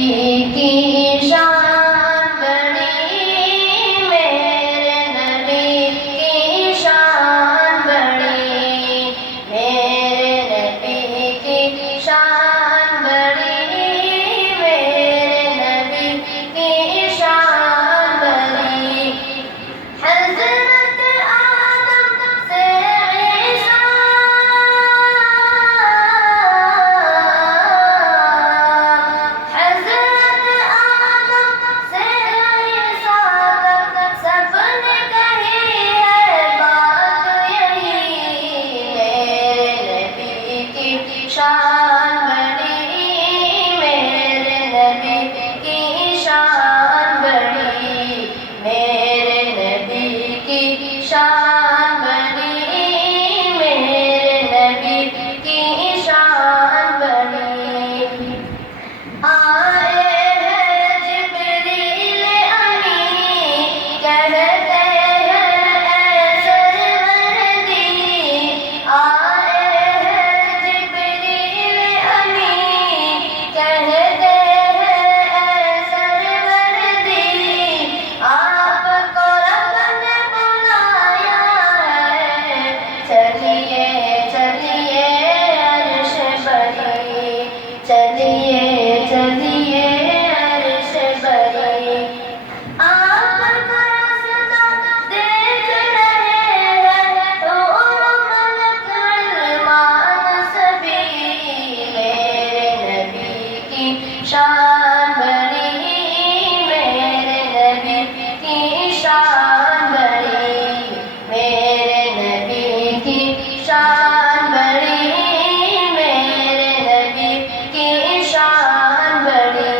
کی شان بڑی، میرے نبی کی شان بڑی، میرے نبی کی شان بڑی، میرے نبی کی شان بڑی۔ حضرت آدم سے عیسیٰ، حضرت آدم سے عیسیٰ تک سب نے کہی ہے بات یہی، میرے نبی کی شان بڑی، میرے نبی کی شان بڑی، میرے نبی کی شان بڑی، میرے نبی کی شان بڑی۔ آئے ہیں جبریل امین، کہتے ہیں اے سروردی، آئے ہیں جبریل امین، کہتے ہیں اے سروردی، آپ کو رب نے بلایا ہے، چلیے چلیے عرش بری، چلیے چلیے عرش بری۔ آپ کا راستہ دیکھ رہے ہیں حور و ملک غلمان سبھی، میرے نبی کی شان بڑی، میرے نبی کی شان بڑی، میرے نبی کی شان بڑی، میرے نبی کی شان بڑی۔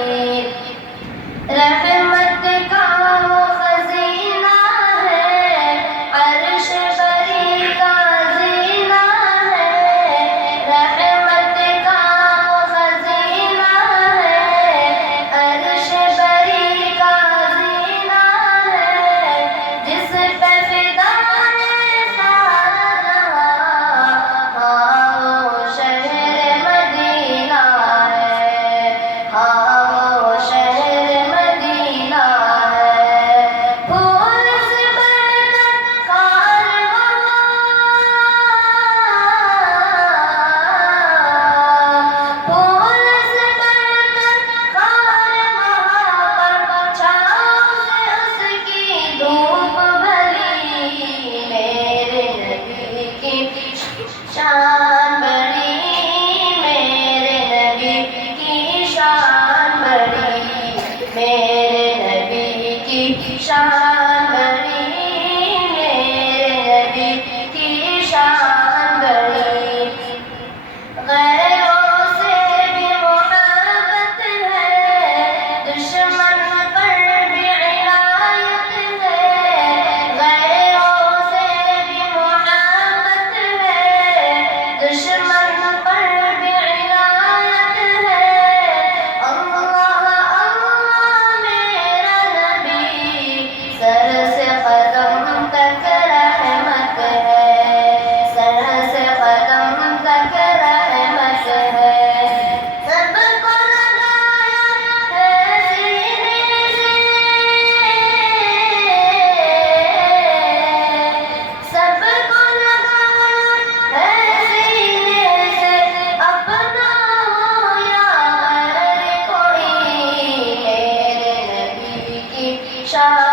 رحمت کا وہ خزینہ ہے، عرش بری کا زینہ ہے، رحمت کا وہ خزینہ ہے، عرش بری کا زینہ ہے، جس پہ فدا ہے سارا جہاں، ہاں وہ شہر مدینہ ہے، ہاں وہ شہر مدینہ ہے۔ پھول سے بڑھ کر خار وہاں، پھول سے بڑھ کر خار وہاں پر، چھاؤں سے اس کی دھوپ بھلی، میرے نبی کی شان بڑی، میرے نبی کی شان بڑی، میرے نبی کی شان بڑی، میرے نبی کی شان بڑی۔ غیروں سے بھی محبت ہے، دشمن پر بھی عنایت ہے، غیروں سے بھی محبت ہے، دشمن پر بھی عنایت ہے۔ اللہ اللہ میرا نبی، سر سے قدم تک رحمت ہے، سر سے قدم تک رحمت ہے۔ سب کو لگایا ہے سینے سے، سب کو لگایا ہے سینے سے، اپنا ہو یا غیر کوئی، میرے نبی کی شان